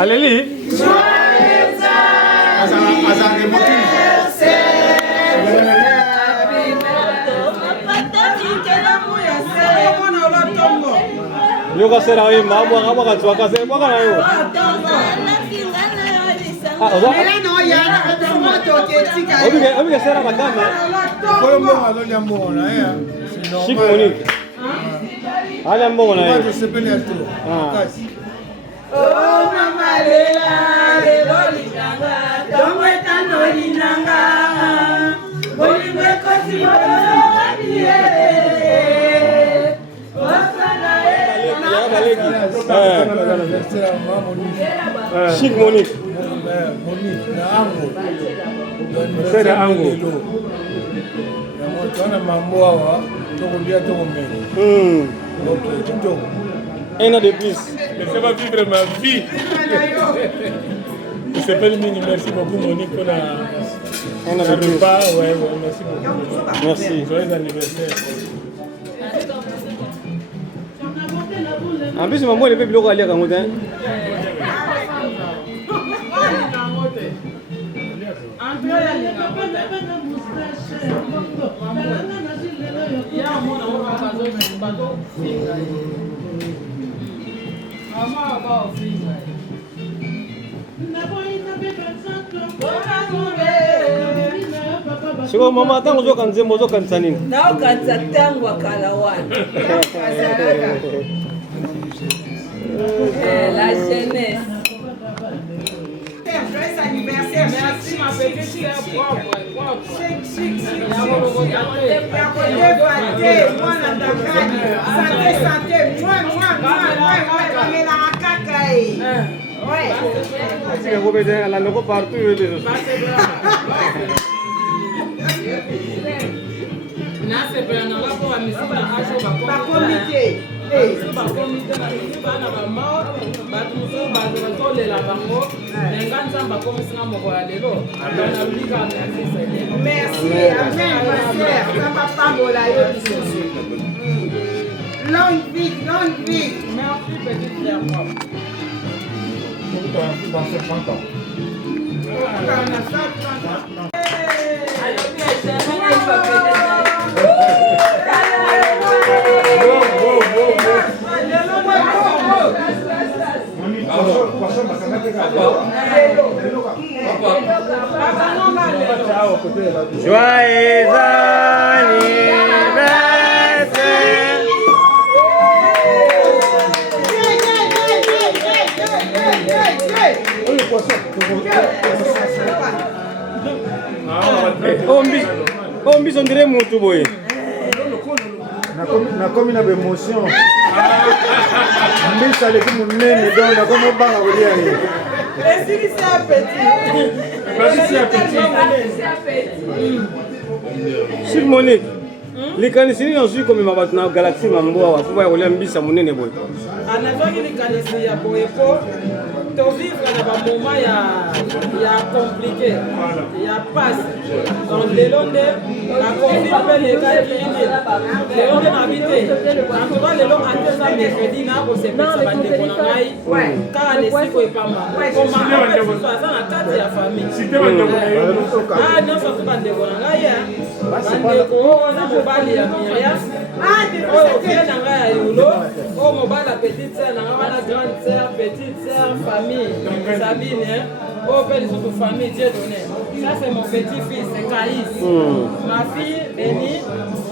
Allez, yo kasera we mama kama katwa kase kwa kana yo obi kasera bakama Colombo alonya mbona Chic Monique ala mbona yo je sais pas les tout oh mama lela loli nanga tomwe tano linanga bolimwe kosi Chic Monique. Monique na ango. C'est de ango. Tuna mambo hawa tukumbia tukumbele. OK, tuto. Un an de plus. Laissez-moi vivre ma vie. Je s'appelle Mini, merci beaucoup Monique pour la repas. Ouais, merci beaucoup. Merci. Joyeux anniversaire. En plus, maman, elle fait bloquer aller à Gamoudin. Siko mama tangu zo kanze mozo kansanin. Nao kanza tangu akalawana. La jeunesse. Joyeux anniversaire. Merci ma petite sœur. Chic. Santé. Ouais. C'est que vous mettez la logo partout. Merci, amen, longue vie. Merci petite sœur. Dans 50 ans. Joyeux anniversaire. Ombi on dirait mutu boy. Nakomi na emotion. Mbisa leki munene donc nakomi banga kolia ni. C'est Chic Monique. Likanisi ni nzui comme mabatu na galaxie mambo wa fuba ya kolia mbisa munene boy. Anazongi likanisi ya boyepo to vivre na ba moment ya compliqué ya passe dans le londe la conflit pe le cas qui le londe na bité en tout cas le londe ante ça mercredi na ko se pesa ba ndeko na ngai car ne siko epamba comme maman pe ça na kati ya famille non ça tout ba ndeko na ngai ya bandeko na mobali ya Myriam oyo fie na ngai ya yulo oyo mobali ya petite sœur na ngai wana grande sœur petite sœur famille Sabine, oh belle toute famille, Dieu donné. Ça c'est mon petit-fils, c'est Caïs. Ma fille, Béni,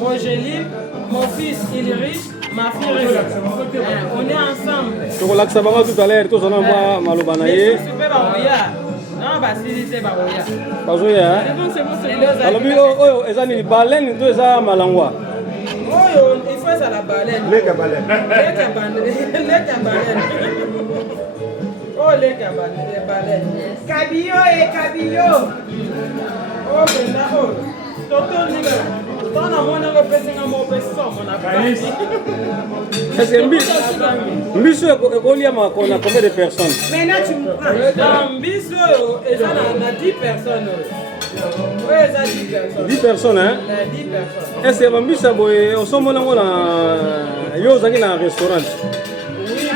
Rogeline, mon fils, Ilrich, ma fille, Reza. On est ensemble. Tu vois là que ça va tout à l'heure, tout ça, on va malobanayer. Super Barouya. Non, bah si c'est Barouya. Barouya. C'est bon. Alors, oh, ils ont une baleine, tout ça, malangwa. Oh, il faut ça la baleine. Les baleine. Oh, les baleines. Cabillo. Oh, Brenda, oh. Toto, Nigga. Dans la monnaie, on peut faire un mot, on a pas. Est-ce que Mbiso est combien de personnes? Maintenant, tu me prends. Dans Mbiso, il y a 10 personnes. Oui, il y a 10 personnes. 10 personnes, hein? 10 personnes. Est-ce que Mbiso, au sommet, on a un restaurant? Oui, il y a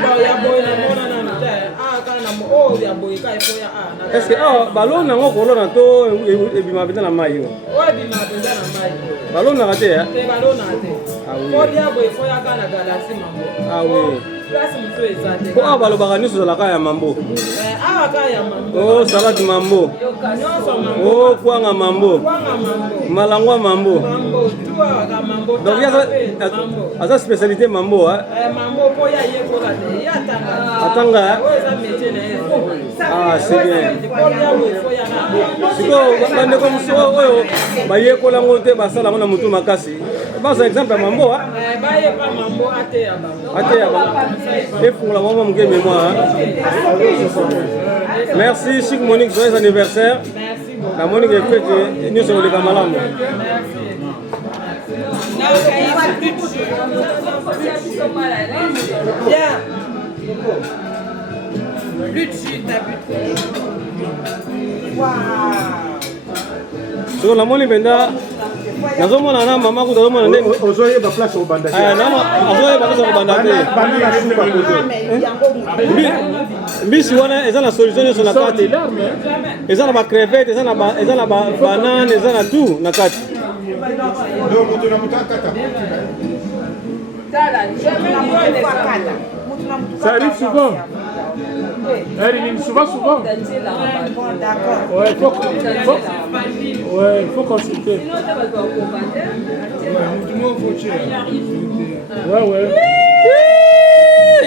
un makambo oyo ya boyeka efo ya a. Est-ce que ballon nango kolona to ebima beta na mai yo? Oyo ebima beta na mai. Ballon na te ya? Te ballon na te. Ah oui. Ko dia boye efo ya kana galaxy mambo. Ah oui. Place muso ezate. Ko balobaka nyonso ezalaka ya mambo. Awa ka ya mambo. Oh, salade mambo. Nyonso mambo. Oh, kwanga mambo. Kwanga mambo. Malangwa mambo. Mambo, tuwa ka mambo. Donc il y a spécialité mambo hein. Mambo po ya yekola te. Ya tanga. Atanga. Oyo eza métier na ye. Ah, c'est bien. Ko dia boye efo ya na. Siko bande comme ça oyo bayekola ngote basala na mutu makasi. Par exemple mambo hein. Baye pa mambo ate ya ba. Ate ya ba. Et pour la maman mon mémoire. Merci Chic Monique, joyeux anniversaire. Merci beaucoup. La Monique est fête, nous sommes les camarades. Bien. Plus de chute, t'as bu. Waouh. Sur la Monique benda. Nazomona na mama ku nazomona ndenge ozoye ba place au bandaki. Azoye ba place au bandaki. Banda supa kote. Mbisi wana eza na solution nyonso na kati. Eza na ba crevette, eza na ba banane, eza na tout na kati. Donc on a mutaka kata. Ça arrive souvent. Elle arrive souvent. Ouais, il faut consulter. Ouais.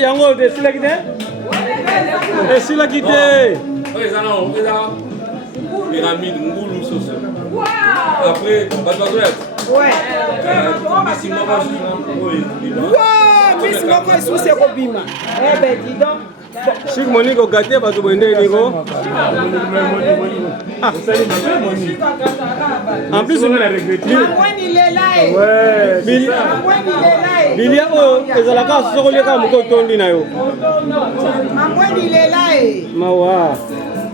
Yango de sila kite? Sila kite. Pyramide, Ngoulou, sauce. Après, Ouais. Miss Moko est sous ses robiments. Eh ben, dis donc. Chic Monique au gâté, parce que vous avez Nico. En plus, on a regretté. Il est là. Ouais. Bilia, ils ont la case sur le cas, mon tondi na yo. Il est là. Mawa.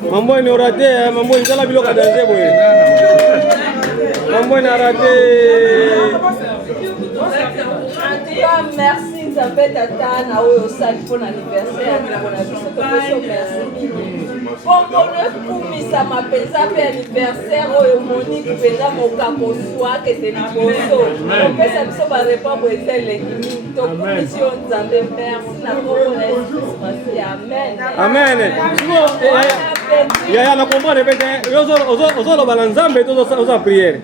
Mambo ni raté, mambo ni sala biloka danger boy. Mambo ni raté. Merci, ça fait tata na oyo sali pour l'anniversaire na bona biso to peso merci. Bongo le kumisa mapenza pe anniversaire oyo Monique peza mokako swa ke te liboso. Pesa biso ba repa boetele to commission nzambe merci na koko na Jésus. Amen. Amen. Ya na comprendre bete. Ozo bala nzambe to ozo prière.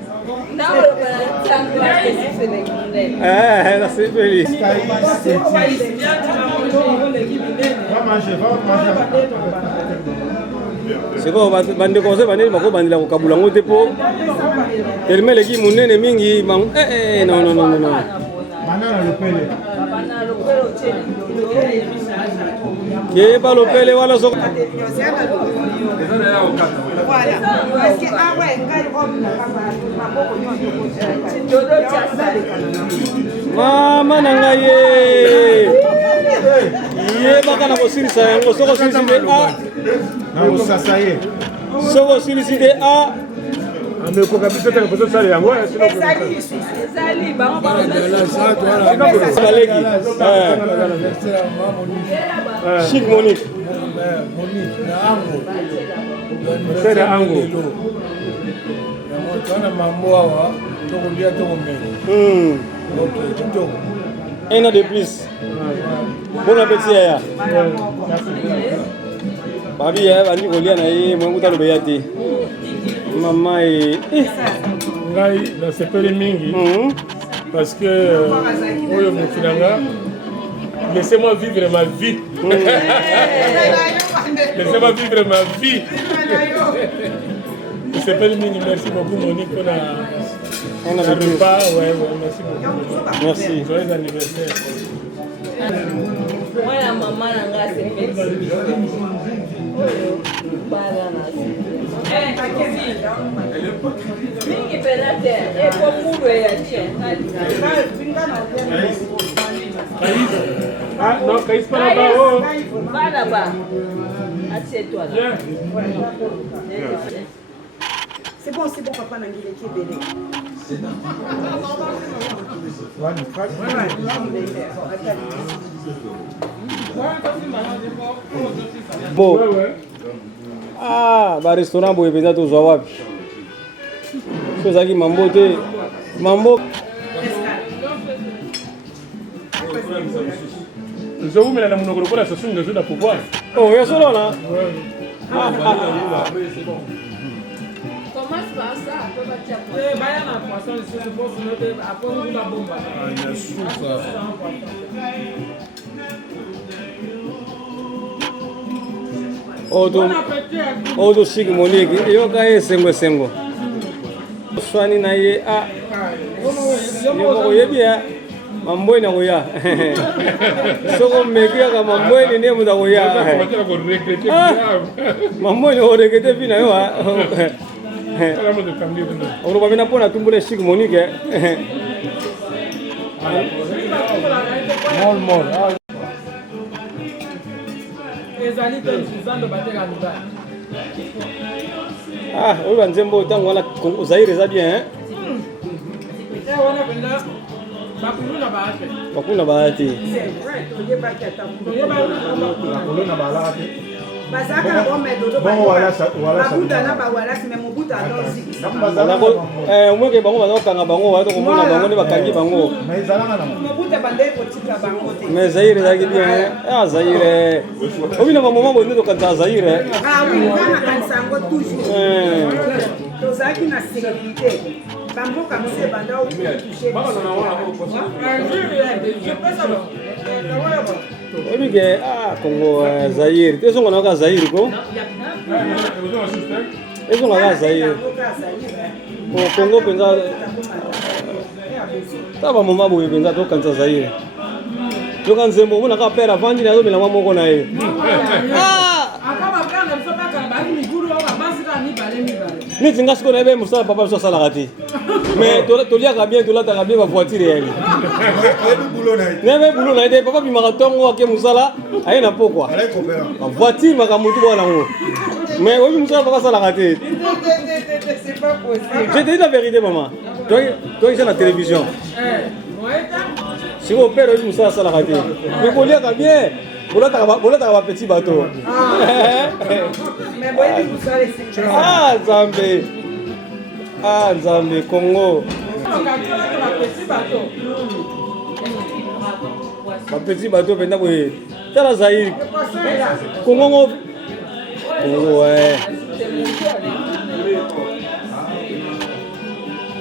C'est feliz. C'est quoi, bande conseil, bande mako bande la kokabula ngote po. Tellement les qui munene mingi, non. Banana le pele. Qui pas le pele wala so. Voilà. Parce que ah ouais, Mama nanga ye. Ye baka na kosilisa yango soko siliside a. Na usasa ye. Soko siliside a. Ameko kabisa tena kwa sala yango sino kwa. Ezali bango bango. Baleki. Chic Monique. C'est ango. Tuna mambo hawa tukulia tukumeni. Un an de plus. Bon appétit ya. Babi ya bandi kolia na ye mwangu talo beyati. Mama e Ngai na sepeli mingi parce que oyo mufinanga laissez-moi vivre ma vie. Laissez-moi vivre ma vie. Je s'appelle Mini, merci beaucoup Monique pour la repas. Ouais, merci beaucoup. Merci. Joyeux anniversaire. Moi la maman nanga sepeli. Bala na. Mingi penate e kwa muro ya tia. Ah non, Kaïs pas là-bas. Oh. Va là-bas. Assieds-toi là. C'est bon, papa n'a qui est bébé. Bon. Ah, ba restaurant boye peza tozwa wapi? Sozaki mambo te. Mambo. Je vous mets la monocolo la station de jeu de pouvoir. Oh, il y a cela là. Commence par ça, après va dire. Oto chic Monique, yo kaye sengo. Swani na ye a. Yo yebi ya. Mambo ina goya. Soko mekia kama mambo ni nemu da goya. Mambo ni oregete bina yo a. Oro babina pona tumbule chic Monique. Mol. Ah, oyo banzembo tango wana Zaire eza bien hein. Bakuna bahati. Omweke bango bazokanga bango bato komona bango nde bakangi bango. Mais Zaire ezalaki bien. Ah Zaire. Obina bamoma boye nde tokanisa Zaire. Ah oui, nakanisa yango toujours. Tozalaki na sécurité. Bamboka mose banda okutouche. Obike Congo Zaire. Ezonga na ka Zaire ko? Ezonga ka Zaire. Congo penza taba mama boye penza tokanisa Zaire. Tokanzembo mona ka pera vandi na zomela moko na ye. Ni tinga siko na ebe musala papa so sala kati. Mais toliaka bien tolataka bien ba voiture yeli. Nebe boulot na ide papa bimaka tongo ake musala aye na pokwa. Ba voiture makamutu bwana ngo. Mais obi musala papa sala kati. C'est pas possible. Je te dis la vérité maman. Toi c'est la télévision. Si vous père obi musala sala kati. Mais koliaka bien. Bolata ka petit bateau. Mais boye vous savez c'est. Ah Nzambe Congo. Ba petit bateau penda boye. Tala Zaire. Congo ouais.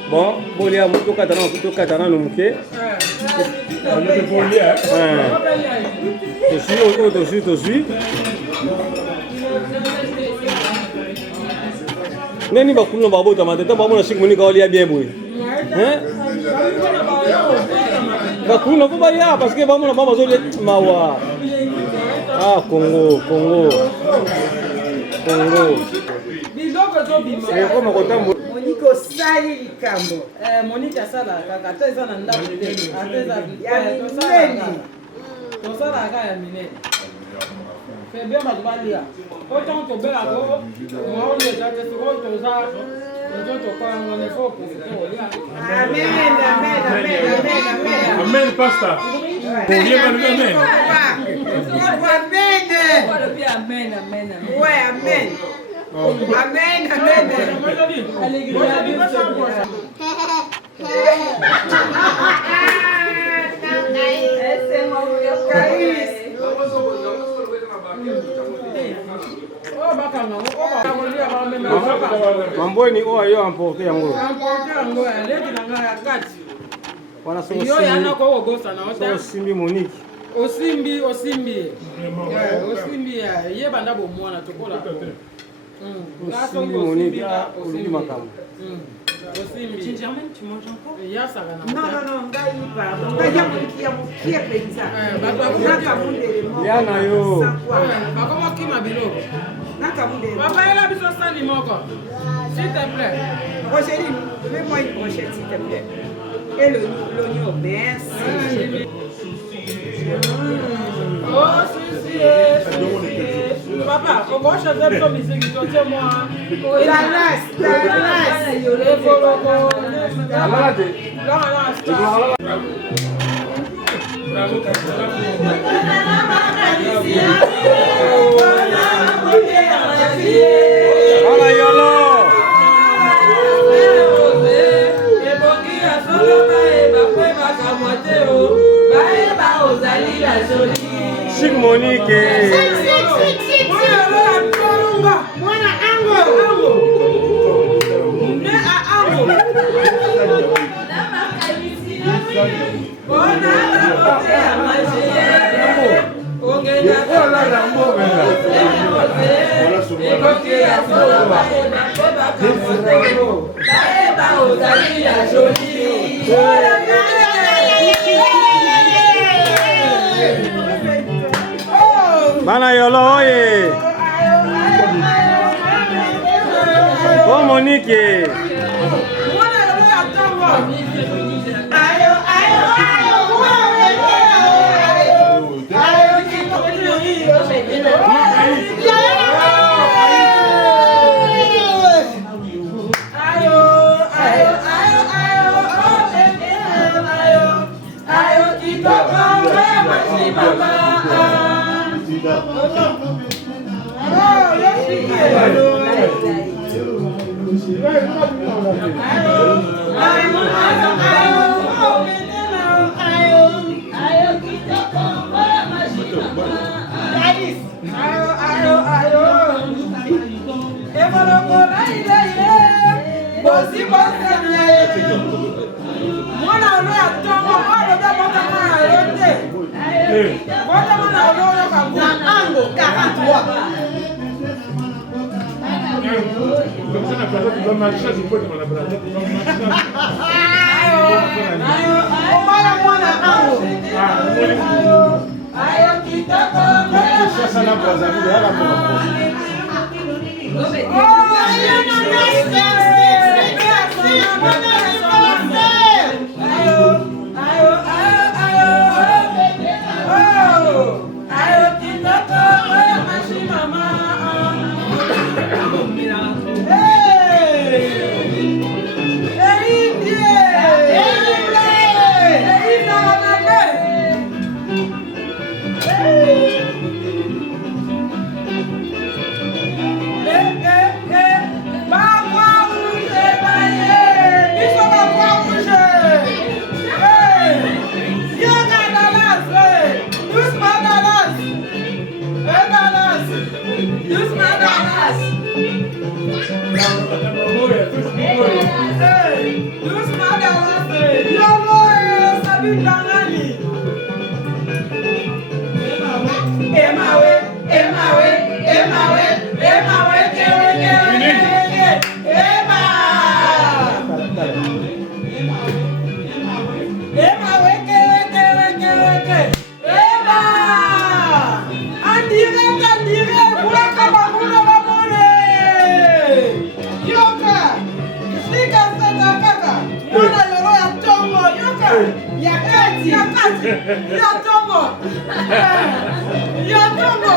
Bon, bolia muto katana no muke. Je suis. Nani bakuna babota matata bamona chic Monique olia bien boy. Hein? Bakuna ko baya parce que bamona mama zole mawa. Ah Congo. C'est comme kotambo. Monique osali likambo. Monique asala kaka teza na ndako te. Ateza tosala kaka ya minene. C'est bien Mazubalia. Autant que Bella go, moi on est déjà que c'est autre chose. On est fort pour Amen. Amen, pasta. Amen. Ouais, amen. Mambo ni yo emporté yango. Wana so yo yana ko ogosa na ota. Simbi Monique. Osimbi. Osimbi ye banda bo mwana tokola. Osimbi Monique oluki makambo. Osimbi. Gingerman tu manges encore? Ya ça va. Non, ngai pardon. Ngai ya mukie penza. Yana yo. Bakoma kima biloko. Nakamunde. Papa ela biso sani moko. S'il te plaît. Roger, mets-moi une brochette s'il te plaît. Et l'oignon, merci. Oh, si. Papa, on va changer comme ici qui sont chez moi. La race. Voilà, Yolo. Chic Monique. Mwana ango. Ne a ango. Bona bote ya magie. Ongena kola na mbona. Ekoki ya solo ba eba kamoto. Ba eba ozali ya joli. Bana Yolo, oye. Oh Monique.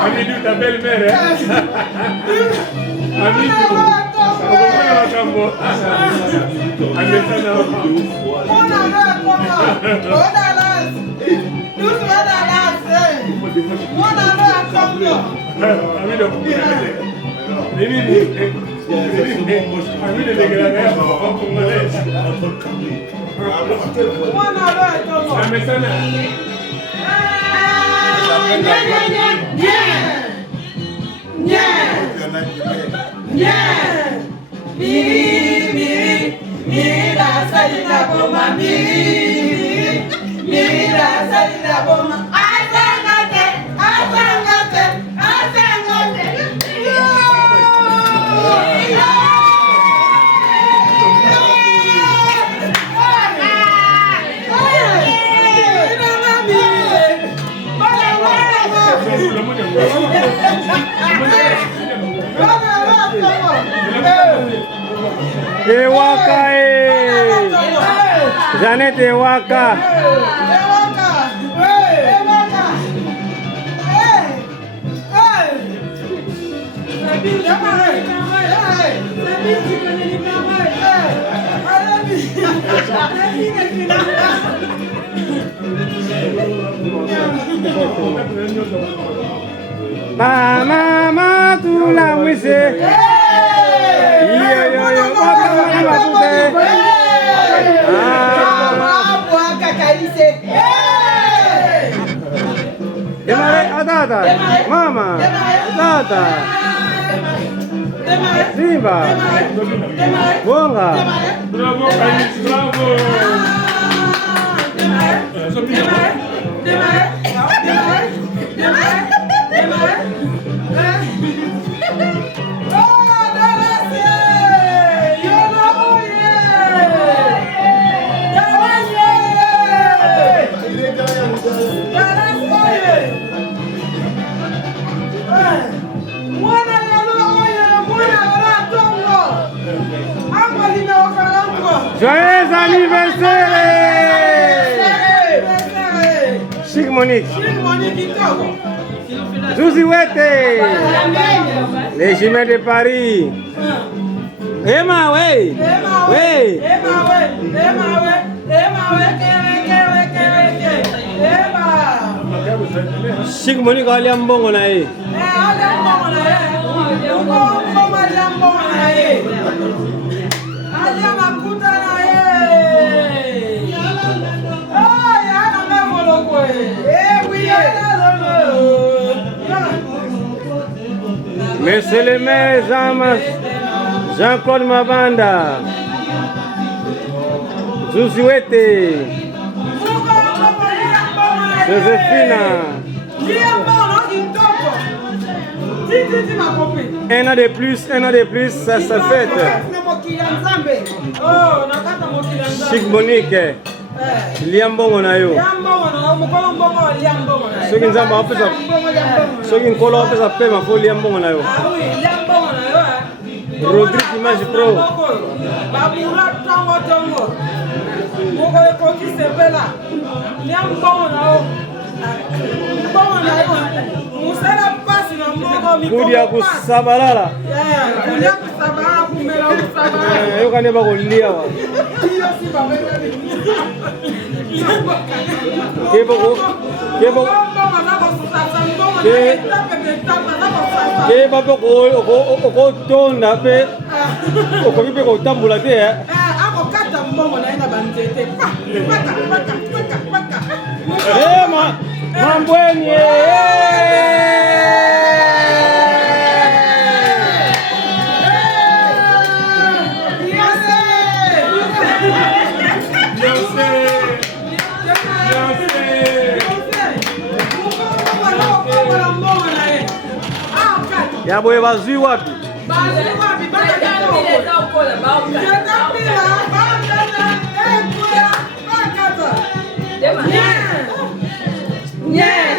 Ami ta belle-mère, hein? Ami, Ewaka Janet Ewaka. Mama tula mwise. Yo wakama mabute. Demare atata. Mama. Tata. Simba. Bonga. Bravo, Kalis, bravo. Joyeux anniversaire! Chic Monique. Zuziwete. Les jumelles de Paris. Emma, oui. Oui. Chic Monique ali mbongo na ye. Monsieur le maire Jean-Claude Mabanda. Zuziwete. Josephina. Un an de plus, ça se fête. Chic Monique. Liambongo na yo. Soki nzamba apesa. Soki nkolo apesa pema fo liambongo na yo. Rodrigue Image Pro. Babura tongo. Moko ekoki sepela. Liambongo na yo. Mbongo na yo. Musala pasi na mbongo mikoko. Kudia kusabalala. Kudia kusabalala kumela kusabalala. Yo kane ba kolia wa. Keba ko tonda pe okoki pe kotambula te akokata mbongo na ye na banzete mambweni ya boye bazwi wapi?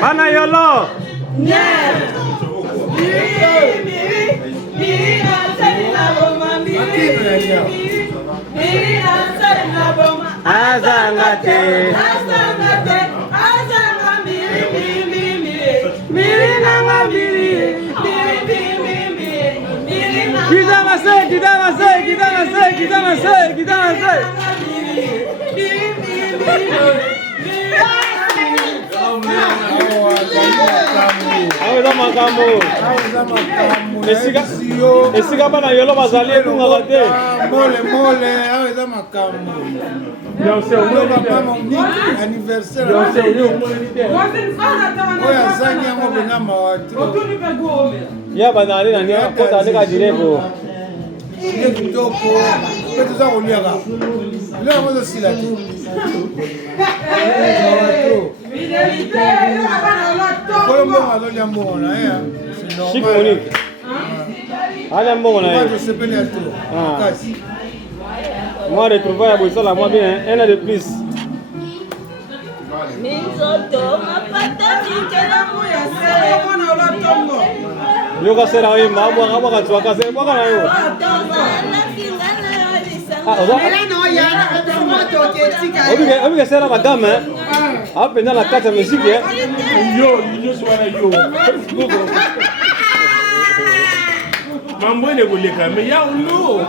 Bana yolo. Azangate. Aweza makambo. Esika bana yolo bazali elunga te. Mole, aweza makambo. Anniversaire. Oya zangi yango bena mawatu. Ya banali na nia kota ndeka direko. Sile kitoko. Petu za kuliaka. Leo mwanzo sila tu. Kolo mbongo alolia mbongo na ya. Chic Monique. Allez mbongo na ya. Kasi. Moi retrouvaille à Boissala, moi bien, un an de plus. Yoga sera oui, ma moi on va tu casser quoi kana yo. Obi sera madame hein. Après dans la carte musique hein. Yo swana yo. Mambo ne goleka me ya ulo.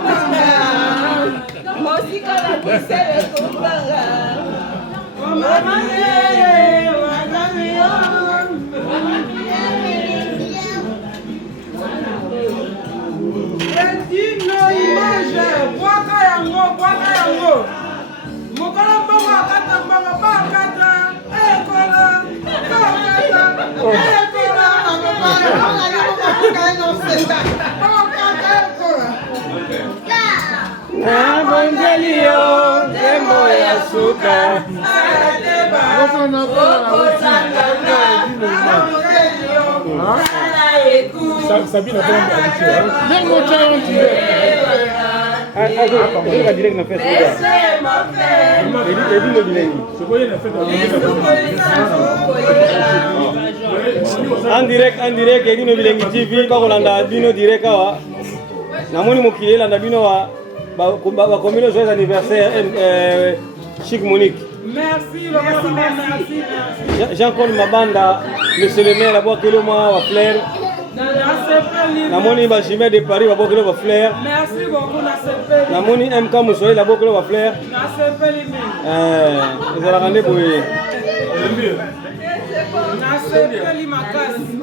Mosika la kusele kumbanga. Mama ye, wakami yo. suka. Sabine a fait un habitué. Direct na Facebook. C'est quoi il a fait En direct edino bilengi TV bakolanda bino direct awa. Namoni mokili landa bino wa ba commune joyeux anniversaire Chic Monique. Merci Laurent, merci. Jean-Claude Mabanda, monsieur le maire, d'abord que le mois à Flair. Namoni Bajimé de Paris, d'abord que le va Flair. Merci beaucoup, Nassepeli. Namoni MK Moussoy, d'abord que le va Flair. Nassepeli. Vous allez rendre pour eux. Nassepeli Makasi.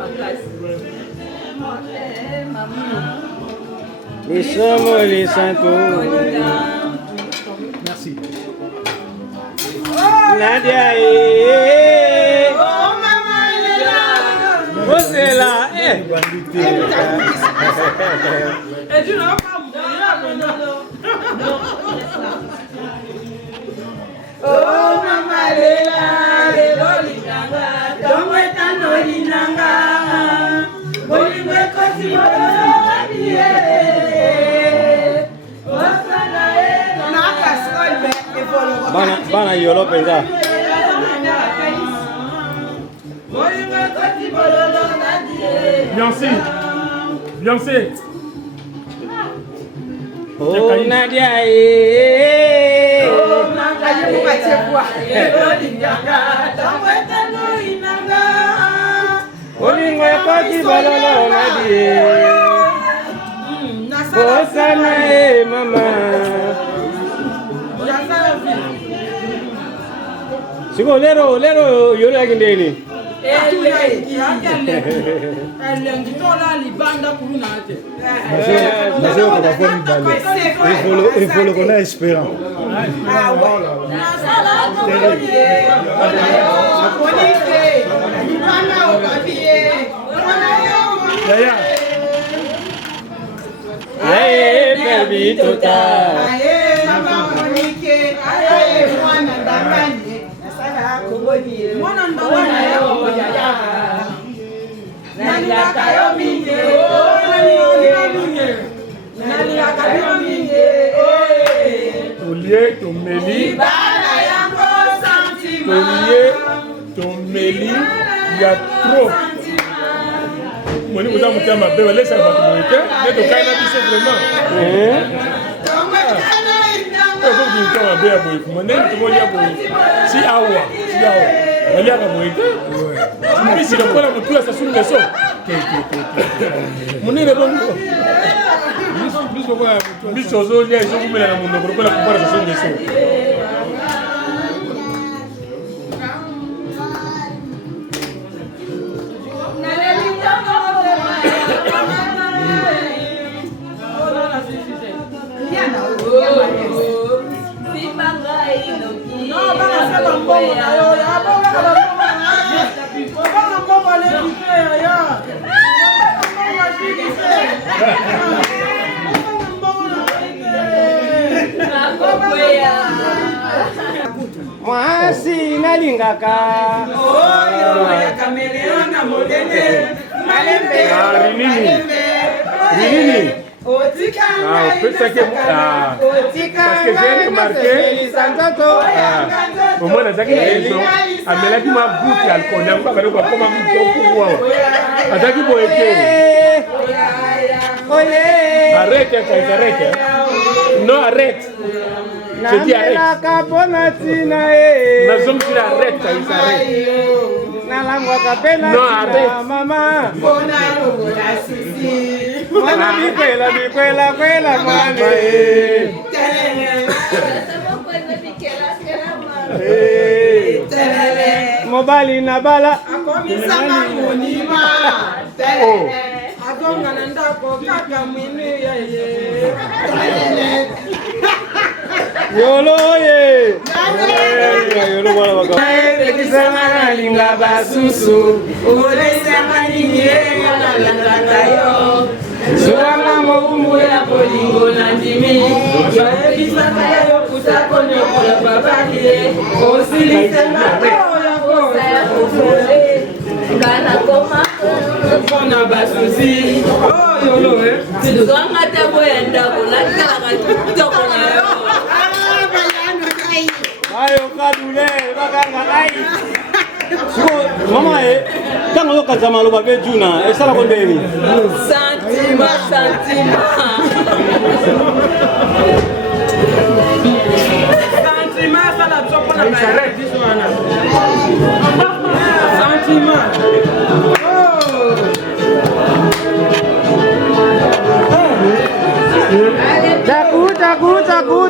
Les sommes les santos. Merci. Nadia, oh maman, elle est là. Et tu n'as pas mourir. Oh maman, elle est là. Bana yolo penza. Beyoncé. Oh Nadia, Oh Olingo ekoti balolo Nadia. Bosana mama. Siko lero yolo yakindeni. Il faut le connaître espérant. Tomeli, il y a trop. Moi, je vous ma belle, laisse la batterie. Mais tu as vraiment. Si awa, elle a la si le problème de tout ça sur le sol. Mon est bon. Plus aux autres, les gens vous mettent la monde pour la comparaison des sons. Mwasi nalingaka Rinini parce que j'ai remarqué au moins dans une amelaki ma bouche alcool n'a pas comme arrête non arrête je dis arrête non arrête maman Mwana bikwela mwana mobali na bala akomisanga monima akonga na ndako kaka mwinu yeye yolo ye yolo mwana baka ekisanga nalinga basusu Olesema nini ye na landaka yo Suanga mokumbu ya bolingo na ndimi yoyebisaka ya yokuta konyokola babalie osilisenga oyo kosa ya kofole ngana koma mpona basusi oyo loe zwanga te boyenda kolakelaka kitoko na yo ayo kadule bakanga ai mama tango yokaza maloba mpe juna esalako ndeni Santima. Santima sala toko na bayebiso wana Santima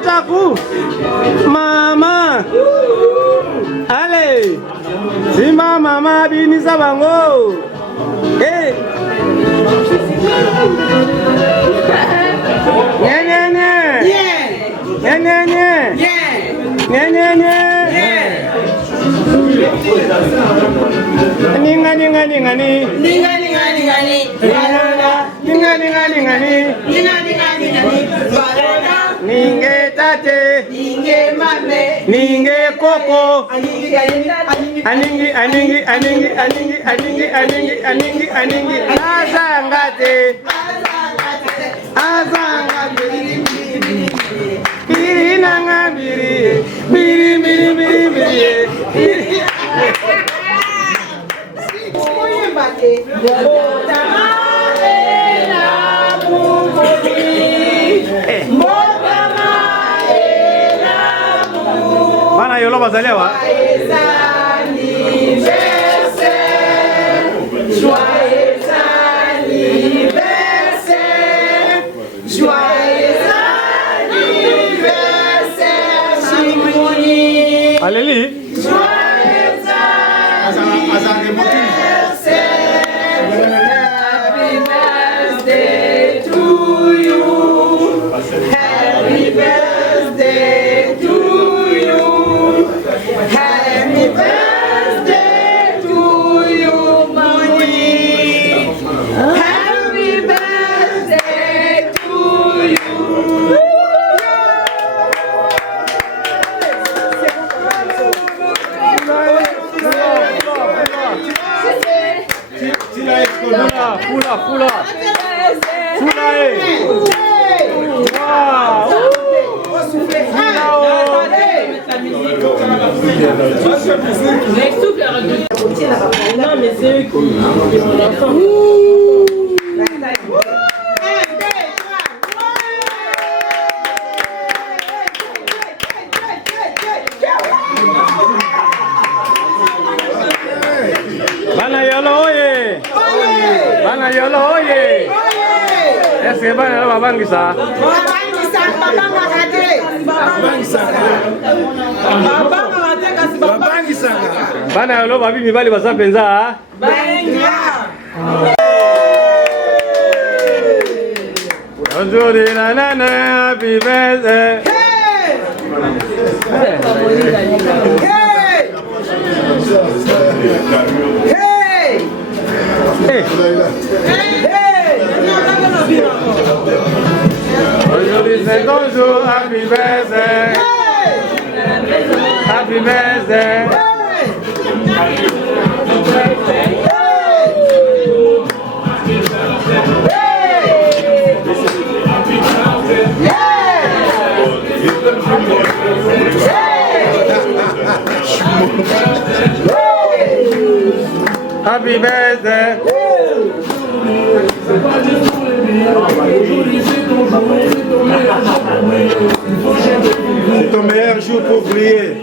Taku mama allez Sima mama binisa bango eh Ninge tate, ninge mame, ninge koko, aningi, azangate, biri nanga biri. Bana yolo bazalewa. Aleli. Happy birthday to you. Happy birthday to you. Happy birthday to you, Moni. Happy birthday to you. Fula. Non, mais c'est eux qui ont l'enfant. Bana yolo oye. Est-ce bana yolo babangisa? Bana yolo babi mibali basa penza. Bonjour nana happy birthday. Aujourd'hui c'est ton jour, happy birthday. Happy birthday. Happy birthday. C'est ton meilleur jour pour prier.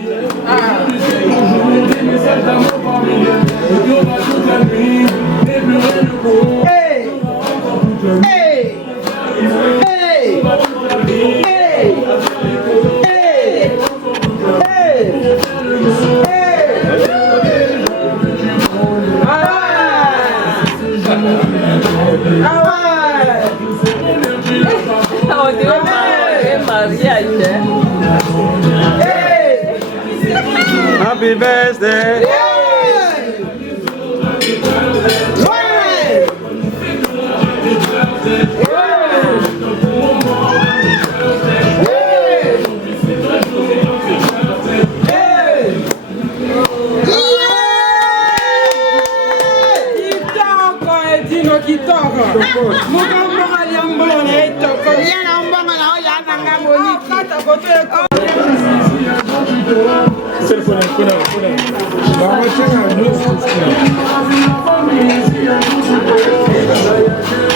Happy birthday. Yeah. kitoko mokamboka lia mbongo na ye toko ya na mbongo na oyo ananga moniki kata koto eko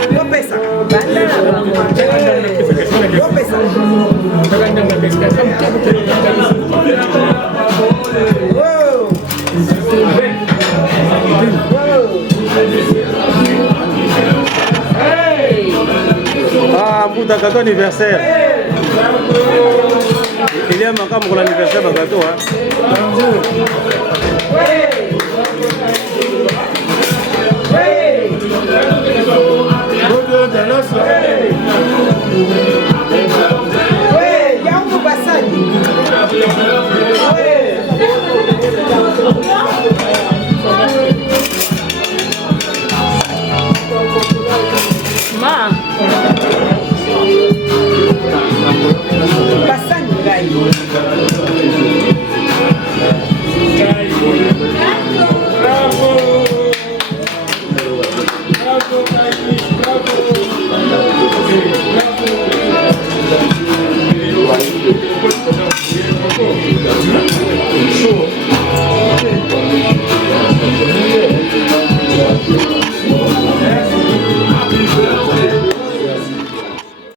Yopesa Ah, Mbouta gâteau anniversaire. Il y a un pour l'anniversaire de gâteau.